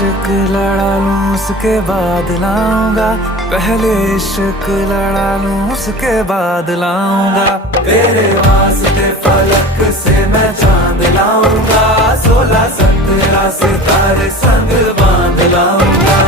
इश्क लड़ा लूं उसके बाद लाऊंगा, पहले इश्क लड़ा लूं उसके बाद लाऊंगा। तेरे वास्ते फलक से मैं चांद लाऊंगा, 16-17 सितारे संग बांध लाऊंगा।